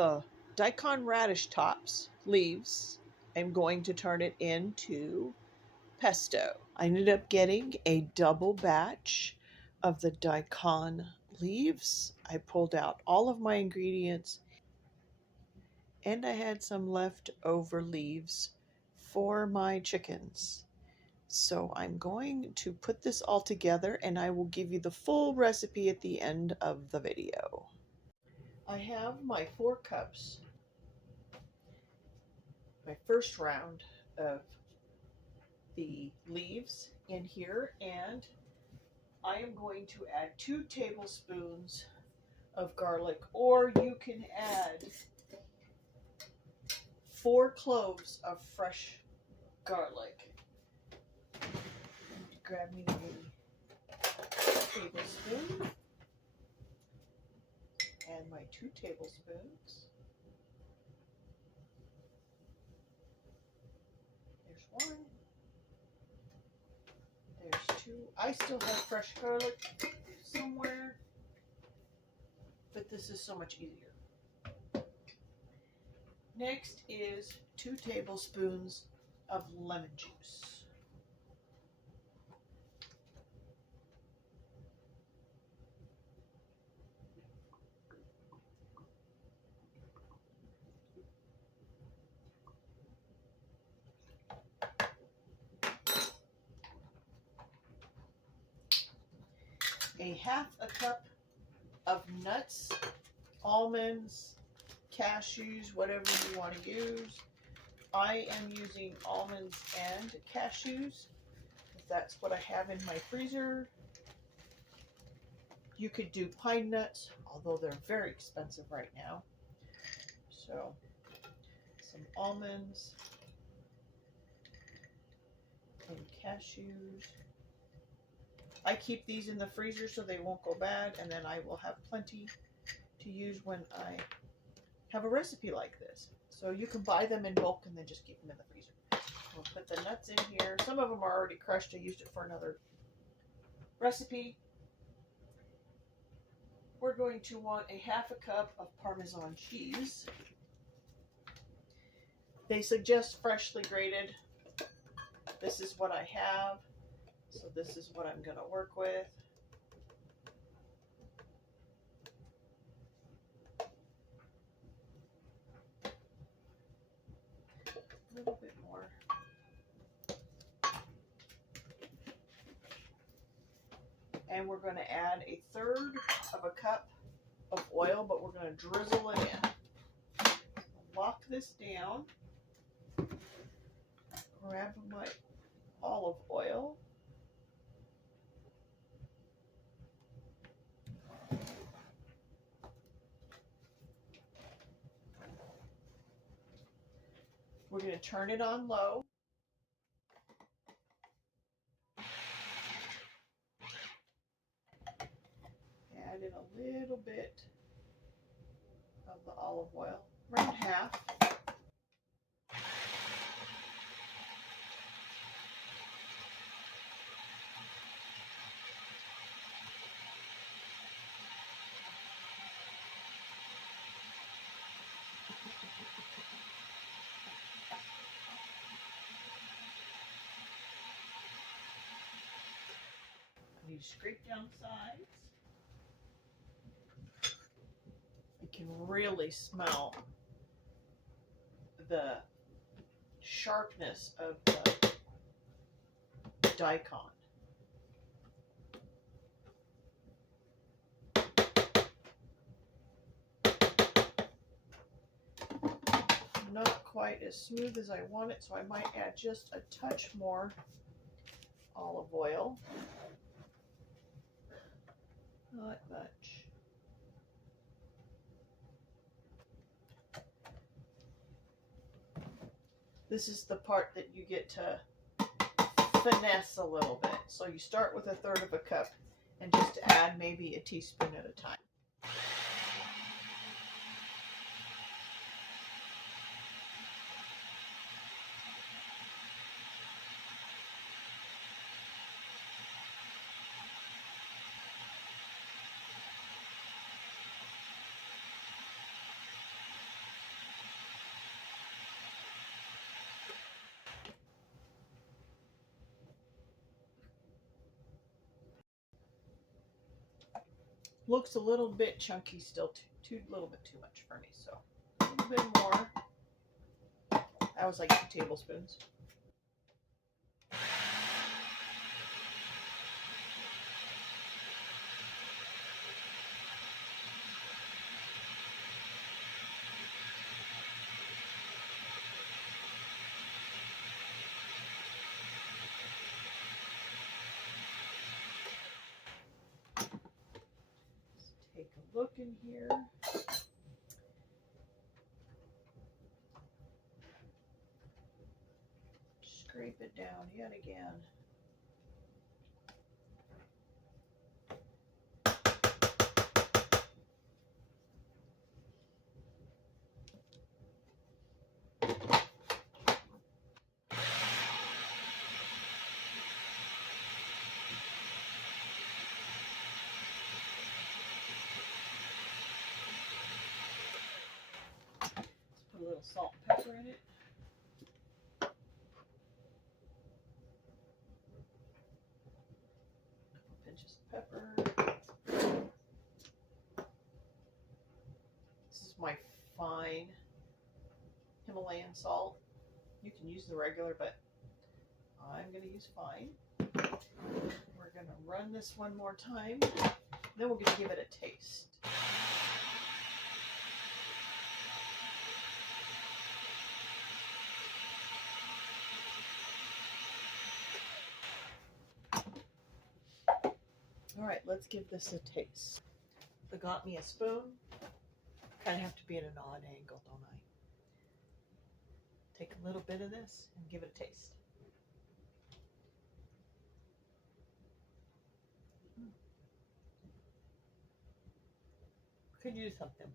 the daikon radish leaves. I'm going to turn it into pesto. I ended up getting a double batch of the daikon leaves. I pulled out all of my ingredients, and I had some leftover leaves for my chickens. So I'm going to put this all together, and I will give you the full recipe at the end of the video. I have my 4 cups, my first round of the leaves in here, and I am going to add 2 tablespoons of garlic, or you can add 4 cloves of fresh garlic. Grab me a tablespoon and my 2 tablespoons. There's 1. There's 2. I still have fresh garlic somewhere, but this is so much easier. Next is 2 tablespoons of lemon juice. A half a cup of nuts, almonds, cashews, whatever you want to use. I am using almonds and cashews. That's what I have in my freezer. You could do pine nuts, although they're very expensive right now. So, some almonds and cashews. I keep these in the freezer so they won't go bad, and then I will have plenty to use when I have a recipe like this. So you can buy them in bulk and then just keep them in the freezer. We'll put the nuts in here. Some of them are already crushed. I used it for another recipe. We're going to want a half a cup of Parmesan cheese. They suggest freshly grated. This is what I have. So this is what I'm going to work with. A little bit more. And we're going to add 1/3 of a cup of oil, but we're going to drizzle it in. Lock this down. Grab my olive oil. We're going to turn it on low. Add in a little bit of the olive oil, around half. You scrape down the sides. You can really smell the sharpness of the daikon. Not quite as smooth as I want it, so I might add just a touch more olive oil. Not much. This is the part that you get to finesse a little bit. So you start with 1/3 of a cup and just add maybe a teaspoon at a time. looks a little bit chunky still, too little bit too much for me. So a little bit more. That was like 2 tablespoons. Take a look in here. Scrape it down yet again. Put a little salt and pepper in it. Pinches of pepper. This is my fine Himalayan salt. You can use the regular, but I'm going to use fine. We're going to run this one more time. Then we're going to give it a taste. All right, let's give this a taste. I got me a spoon. Kind of have to be at an odd angle, don't I? Take a little bit of this and give it a taste. Could use something.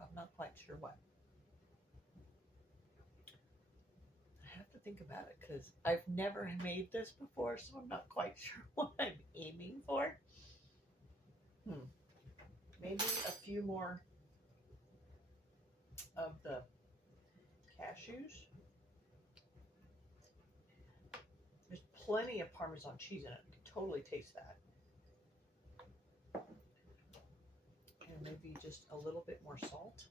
I'm not quite sure what. I have to think about it because I've never made this before, so I'm not quite sure what I'm aiming for. Maybe a few more of the cashews. There's plenty of Parmesan cheese in it. You can totally taste that. And maybe just a little bit more salt.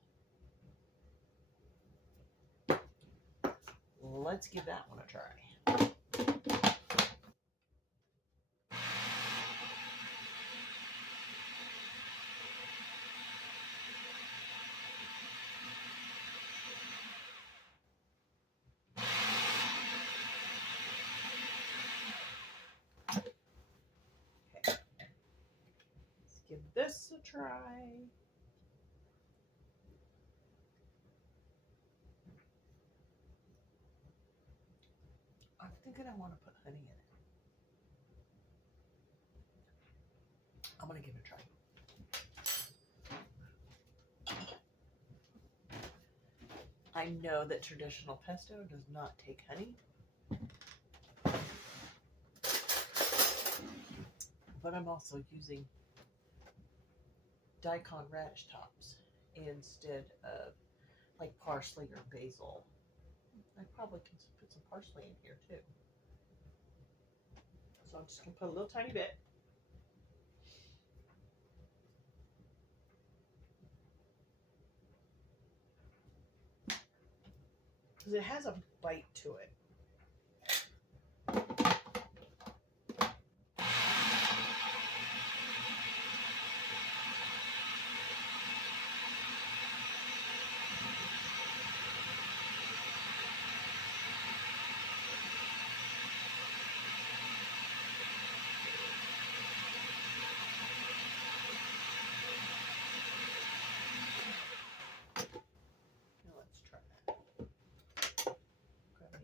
Let's give that one a try. Give this a try. I'm thinking I want to put honey in it. I'm going to give it a try. I know that traditional pesto does not take honey. But I'm also using daikon radish tops instead of like parsley or basil. I probably can put some parsley in here too. So I'm just going to put a little tiny bit. Because it has a bite to it.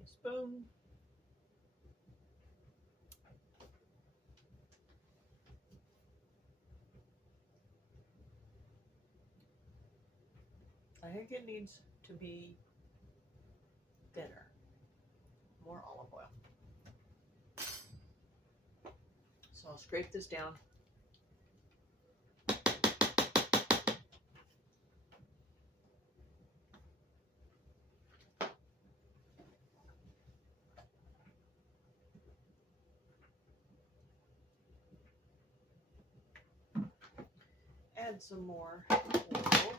Spoon. I think it needs to be thinner. More olive oil. So I'll scrape this down. add some more oil.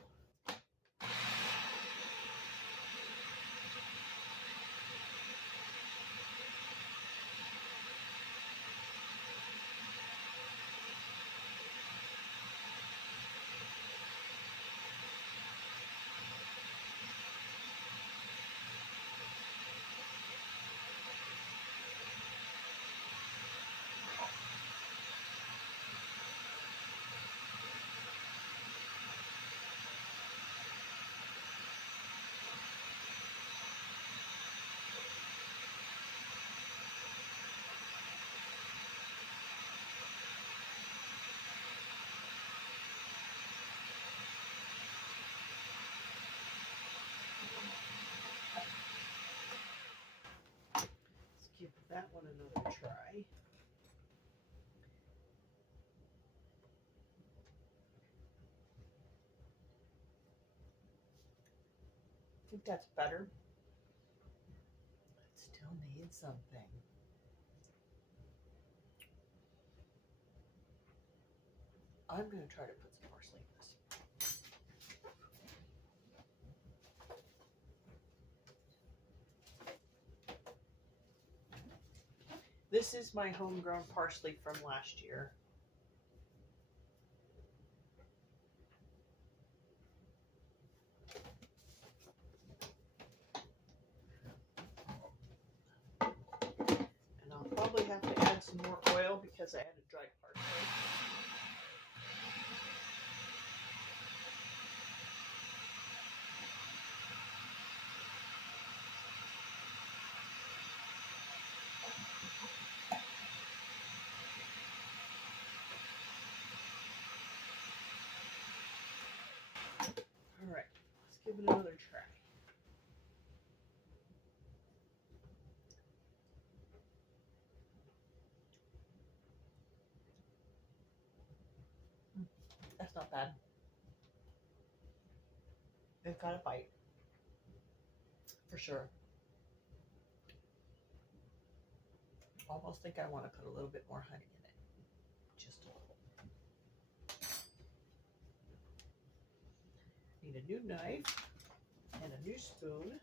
Give that one another try. I think that's better. It still needs something. I'm going to try to put some parsley in this. This is my homegrown parsley from last year. And I'll probably have to add some more oil because I added dried parsley. All right, let's give it another try. That's not bad. It's got a bite, for sure. Almost think I want to put a little bit more honey in it, just a little. Need a new knife and a new spoon.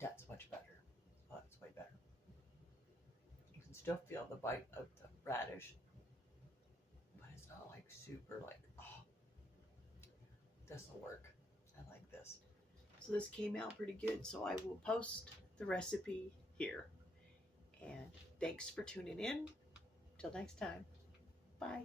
That's much better. Oh, that's way better. You can still feel the bite of the radish, but it's not like super like, oh, this will work. I like this. So this came out pretty good, so I will post the recipe here. And thanks for tuning in. Till next time. Bye.